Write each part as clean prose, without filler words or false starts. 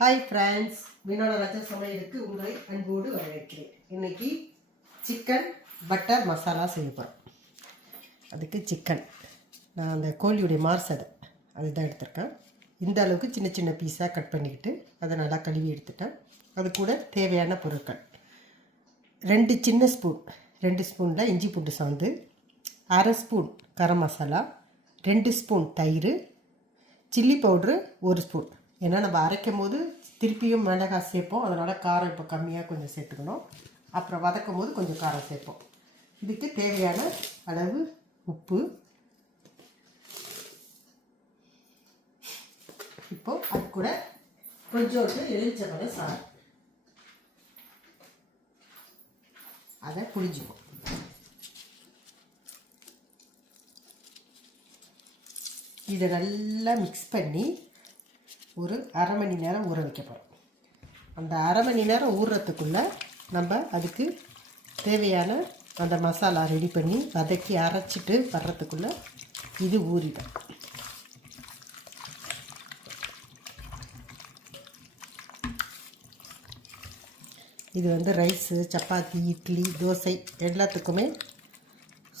Hi friends, மீனோட ரச்ச சமையலுக்கு உங்களை அன்போடு வரவேற்கிறேன். இன்றைக்கி சிக்கன் பட்டர் மசாலா செய்யப்போம். அதுக்கு சிக்கன் நான் அந்த கோழியுடைய மார்சதை அதுதான் எடுத்திருக்கேன். இந்த அளவுக்கு சின்ன சின்ன பீஸாக கட் பண்ணிக்கிட்டு அதை நல்லா கழுவி எடுத்துட்டேன். அது கூட தேவையான பொருட்கள் 2 சின்ன ஸ்பூன், 2 ஸ்பூனில் இஞ்சி பூண்டு சாந்து, 1/2 ஸ்பூன் கரம் மசாலா, 2 ஸ்பூன் தயிர், சில்லி பவுட்ரு 1 ஸ்பூன். ஏன்னா நம்ம அரைக்கும் போது திருப்பியும் மிளகாய் சேர்ப்போம், அதனால் காரம் இப்போ கம்மியாக கொஞ்சம் சேர்த்துக்கணும். அப்புறம் வதக்கும் போது கொஞ்சம் காரம் சேர்ப்போம். இதுக்கு தேவையான அளவு உப்பு. இப்போது அது கூட கொஞ்சோண்டு எலுமிச்சம்பழம் சாறு, அதை புளிஞ்சுப்போம். இதை நல்லா மிக்ஸ் பண்ணி ஒரு அரை மணி நேரம் ஊற வைக்க போகிறோம். அந்த அரை மணி நேரம் ஊறுறதுக்குள்ளே நம்ம அதுக்கு தேவையான அந்த மசாலா ரெடி பண்ணி வதக்கி அரைச்சிட்டு வர்றதுக்குள்ளே இது ஊறிடும். இது ரைஸு, சப்பாத்தி, இட்லி, தோசை எல்லாத்துக்குமே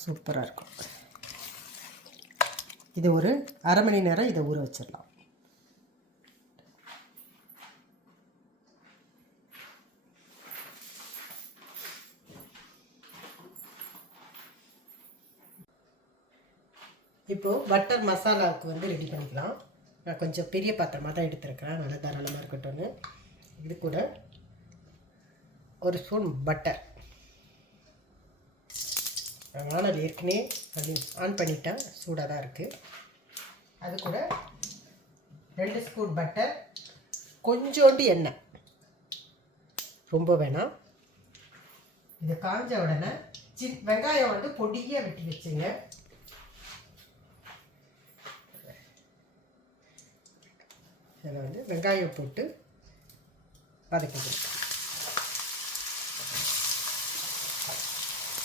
சூப்பராக இருக்கும். இது ஒரு அரை மணி நேரம் இதை ஊற வச்சிடலாம். இப்போது பட்டர் மசாலாவுக்கு ரெடி பண்ணிக்கலாம். நான் கொஞ்சம் பெரிய பாத்திரமாக தான் எடுத்துருக்கிறேன், நல்லா தாராளமாக இருக்கட்டும்னு. இது கூட 1 ஸ்பூன் பட்டர். வானல் ஏற்கனவே ஆன் பண்ணிட்டேன், சூடாக தான் இருக்குது. அது கூட 2 ஸ்பூன் பட்டர், கொஞ்சோண்டு எண்ணெய், ரொம்ப வேணாம். இது காஞ்ச உடனே வெங்காயம் பொடியாக வெட்டி வச்சுங்க. இதில் வெங்காயம் போட்டு வதக்கிக்கிறேன்.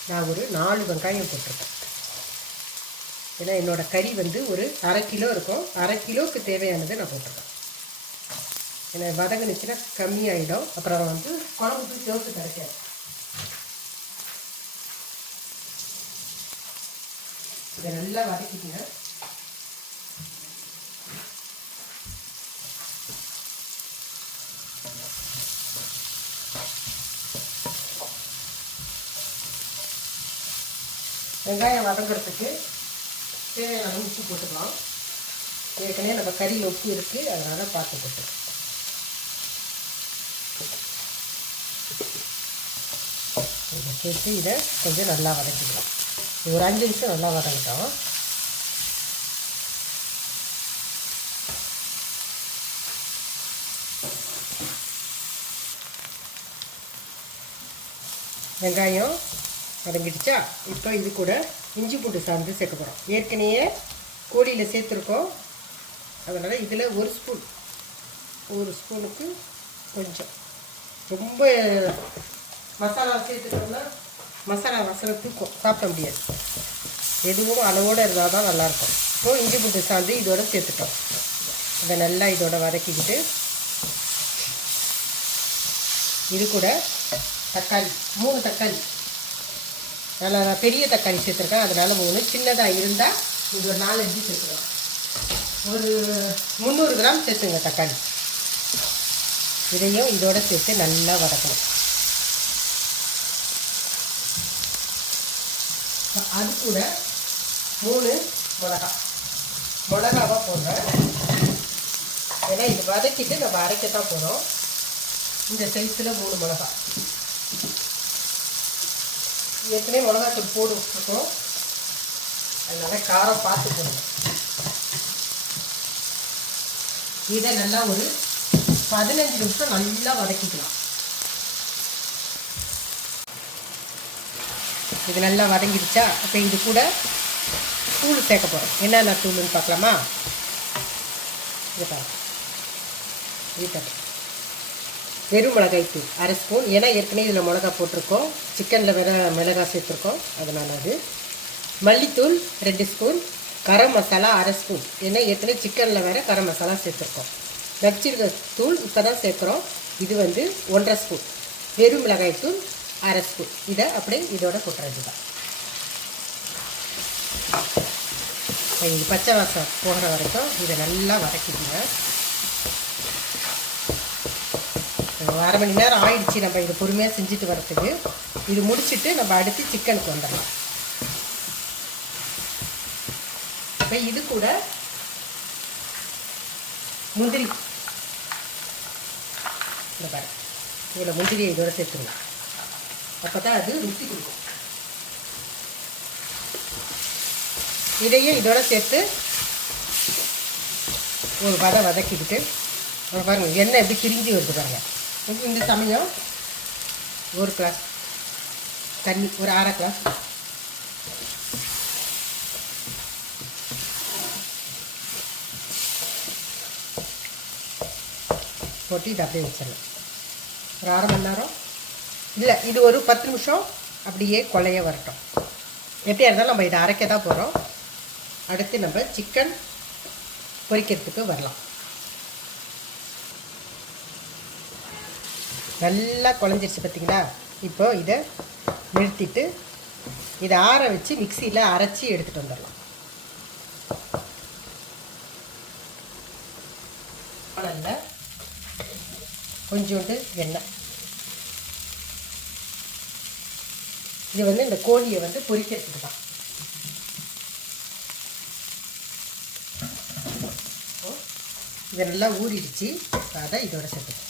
நான் ஒரு 4 வெங்காயம் போட்டிருக்கேன். ஏன்னா என்னோடய கறி ஒரு அரை கிலோ இருக்கும். அரை கிலோவுக்கு தேவையானது நான் போட்டிருக்கேன். ஏன்னா வதங்கினுச்சுன்னா கம்மியாயிடும், அப்புறம் குழம்புக்கு சோத்து கிடைக்காது. இதை நல்லா வதக்கிட்டுங்க. வெங்காயம் வதங்கிறதுக்கு தேவையான உப்பு போட்டுக்கலாம். ஏற்கனவே நம்ம கறியில் உப்பு இருக்குது, அதனால் பார்த்து போட்டு இதை சேர்த்து இதை கொஞ்சம் நல்லா வதக்கிக்கலாம். ஒரு 5 நிமிஷம் நல்லா வதங்கிட்டோம். வெங்காயம் வதங்கிடுச்சா? இப்போ இது கூட இஞ்சி பூண்டு சாந்து சேர்க்க போகிறோம். ஏற்கனவே கோழியில் சேர்த்துருக்கோம், அதனால் இதில் 1 ஸ்பூனுக்கு கொஞ்சம். ரொம்ப மசாலா சேர்த்துட்டோம்னா மசாலா வாசனை தூக்கும், சாப்பிட முடியாது. எதுவும் அளவோடு இருந்தால் தான் நல்லாயிருக்கும். இப்போது இஞ்சி பூண்டு சாந்து இதோட சேர்த்துட்டோம். இதை நல்லா இதோட வதக்கிக்கிட்டு இது கூட தக்காளி, 3 தக்காளி, நல்லா பெரிய தக்காளி சேர்த்துருக்கேன், அதனால் 3. சின்னதாக இருந்தால் இது ஒரு 4-5 சேர்த்துக்கலாம். ஒரு 300 கிராம் சேர்த்துங்க தக்காளி. இதையும் இதோடு சேர்த்து நல்லா வதக்கணும். அது கூட 3 மிளகாவாக போடுறேன். ஏன்னா இது வதக்கிட்டு நம்ம அரைக்கத்தான் போகிறோம். இந்த சைஸில் 3 மிளகா. ஏற்கனவே மிளகாத்தூள் போட்டு விட்டுருக்கோம், அதனால் காரம் பார்த்து போடுவோம். இதை நல்லா ஒரு 15 நிமிஷம் நல்லா வதக்கிக்கலாம். இது நல்லா வதங்கிடுச்சா? அப்போ இது கூட தூள் சேர்க்க போகிறோம். என்னென்ன தூள்னு பார்க்கலாமா? இது வெறும் மிளகாய் தூள் 1/2 ஸ்பூன். ஏன்னா ஏற்கனவே இதில் மிளகா போட்டிருக்கோம், சிக்கனில் வேறு மிளகாய் சேர்த்துருக்கோம், அதனால் அது. மல்லித்தூள் 2 ஸ்பூன், கரம் மசாலா 1/2 ஸ்பூன். ஏன்னா ஏற்கனவே சிக்கனில் வேறு கரம் மசாலா சேர்த்துருக்கோம். நற்சீரக தூள் இப்போ தான் சேர்க்குறோம். இது வந்து 1.5 ஸ்பூன். வெறும் மிளகாய் தூள் 1/2 ஸ்பூன். இதை அப்படியே இதோட கொட்டுறது தான். இது பச்சை வாசம் போகிற வரைக்கும் இதை நல்லா வதக்கிடுங்க. 1/2 மணி நேரம் ஆயிடுச்சு நம்ம இதை பொறுமையாக செஞ்சுட்டு வரத்துக்கு. இது முடிச்சுட்டு நம்ம அடுத்து சிக்கனுக்கு வந்துடலாம். இப்போ இது கூட முந்திரி, இந்த பாரு, இவ்வளோ முந்திரியை இதோட சேர்த்துருவோம். அப்போ தான் அது ருசி கொடுக்கும். இதையும் இதோட சேர்த்து ஒரு வதக்கிக்கிட்டு பாருங்கள் எண்ணெய் எப்படி பிரிஞ்சு வருது பாருங்கள். இந்த சமயம் ஒரு கிளாஸ் தண்ணி, ஒரு 1/2 கிளாஸ் போட்டு இதை அப்படியே வச்சிடலாம். ஒரு 1/2 மணி நேரம் இல்லை, இது ஒரு 10 நிமிஷம் அப்படியே கொலைய வரட்டும். எப்படியா இருந்தாலும் நம்ம இதை அரைக்க தான் போகிறோம். அடுத்து நம்ம சிக்கன் பொரிக்கிறதுக்கு வரலாம். நல்லா குழஞ்சிருச்சு பார்த்தீங்களா. இப்போ இதை நிறுத்திட்டு இதை ஆற வச்சு மிக்சியில் அரைச்சி எடுத்துகிட்டு வந்துடலாம். நல்லா கொஞ்சோண்டு எண்ணெய். இது வந்து இந்த கோழியை வந்து பொரிக்கிறதுக்கு தான். இது நல்லா ஊறிடுச்சு. அதை இதோட சேர்த்துக்கணும்.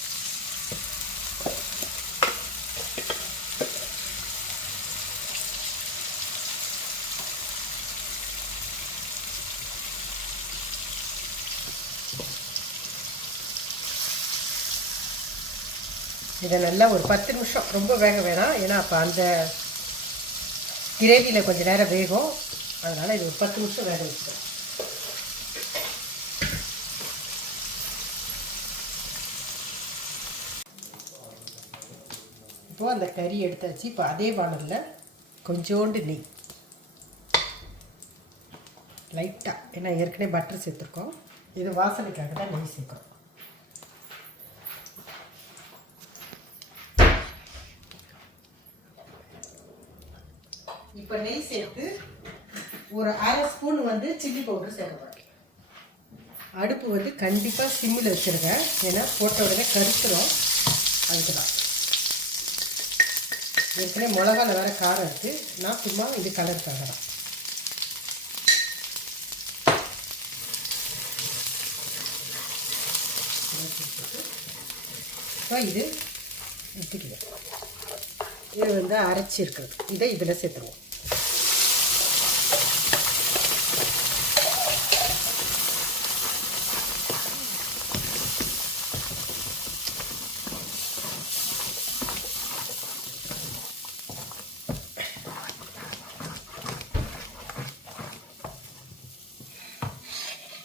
இதை நல்லா ஒரு 10 நிமிஷம், ரொம்ப வேக வேணாம், ஏன்னா அப்போ அந்த கிரேவியில் கொஞ்சம் நேரம் வேகும். அதனால் இது ஒரு 10 நிமிஷம் வேக வச்சுக்கிறேன். இப்போது அந்த கறி எடுத்தாச்சு. இப்போ அதே வானலில் கொஞ்சோண்டு நெய் லைட்டாக, ஏன்னா ஏற்கனவே பட்டர் சேர்த்துருக்கோம், இது வாசனைக்காக தான் நெய் சேர்க்குறோம். இப்போ நெய் சேர்த்து ஒரு 1/2 ஸ்பூன் வந்து சில்லி பவுடர் சேர்க்குறோம். அடுப்பு வந்து கண்டிப்பாக சிம்மில் வச்சுருங்க, ஏன்னா போட்ட உடனே கருத்துரும். அதுக்கு தான். ஏற்கனவே மிளகாவில் வேறு காரம் இருக்குது. நான் சும்மா இது கலருக்காக தான். இப்போ இது ஊற்றிக்குவேன். இது வந்து அரைச்சி இருக்கிறது. இதை இதில் சேர்த்துருவோம்.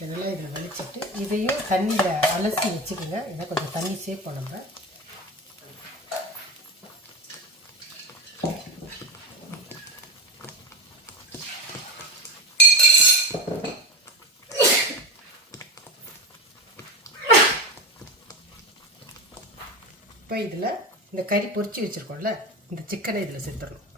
இதெல்லாம் இதை வலிச்சிட்டு இதையும் தண்ணியில் அலசி வச்சுக்கோங்க. ஏன்னா கொஞ்சம் தண்ணி சேர்ப்போம் நம்ம. இப்போ இதில் இந்த கறி பொரிச்சு வச்சுருக்கோம்ல, இந்த சிக்கனை இதில் சேர்த்துடணும்.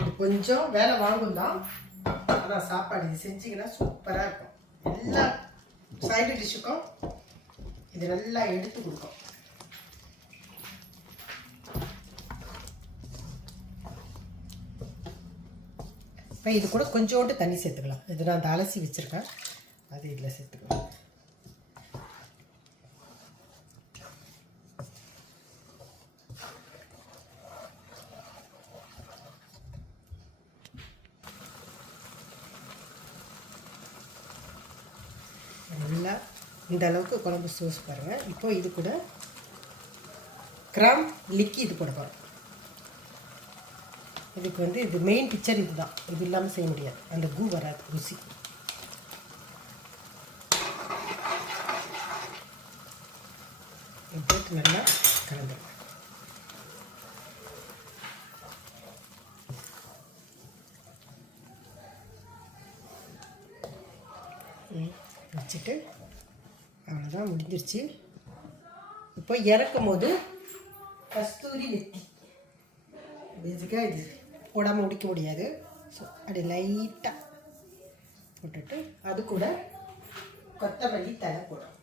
இது கொஞ்சம் வேலை வாங்கும் தான், ஆனால் சாப்பாடு இது செஞ்சிங்கன்னா சூப்பராக இருக்கும். எல்லா சைடு டிஷ்ஷுக்கும் இது நல்லா எடுத்து கொடுக்கும். இப்போ இது கூட கொஞ்சோண்டு தண்ணி சேர்த்துக்கலாம். இது நான் அந்த அலசி வச்சுருக்கேன், அது இதில் சேர்த்துக்கலாம். நல்லா இந்த அளவுக்கு குழம்பு சோஸ் பாருங்கள். இப்போ இது கூட கிராம் லிக்கி இது போட போகிறோம். இதுக்கு வந்து இது மெயின் பிக்சர் இது தான். இது இல்லாமல் செய்ய முடியாது, அந்த பூ வராது, ருசி. போட்டு நல்லா கலந்துருங்க. வச்சுட்டு அவ்வளோதான், முடிஞ்சிருச்சு. இப்போ இறக்கும் போது கஸ்தூரி வெத்தி பேசிக்காக இது போடாமல் முடிக்க முடியாது. ஸோ அப்படி லைட்டாக போட்டுட்டு அது கூட கொத்தமல்லி தலை போடும்.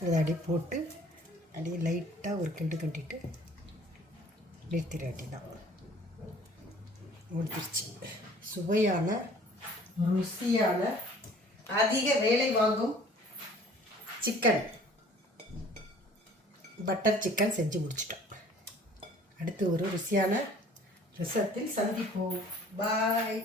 அதை அப்படியே போட்டு அப்படியே லைட்டாக ஒரு கிண்டு கட்டிட்டு நிறுத்திட வேண்டியதான். முடிஞ்சிருச்சு. சுவையான ருசியான அதிக வேலை வாங்கும் சிக்கன் பட்டர் சிக்கன் செஞ்சு முடிச்சிட்டோம். அடுத்து ஒரு ருசியான ரெசிபியில் சந்திப்போம். பாய்.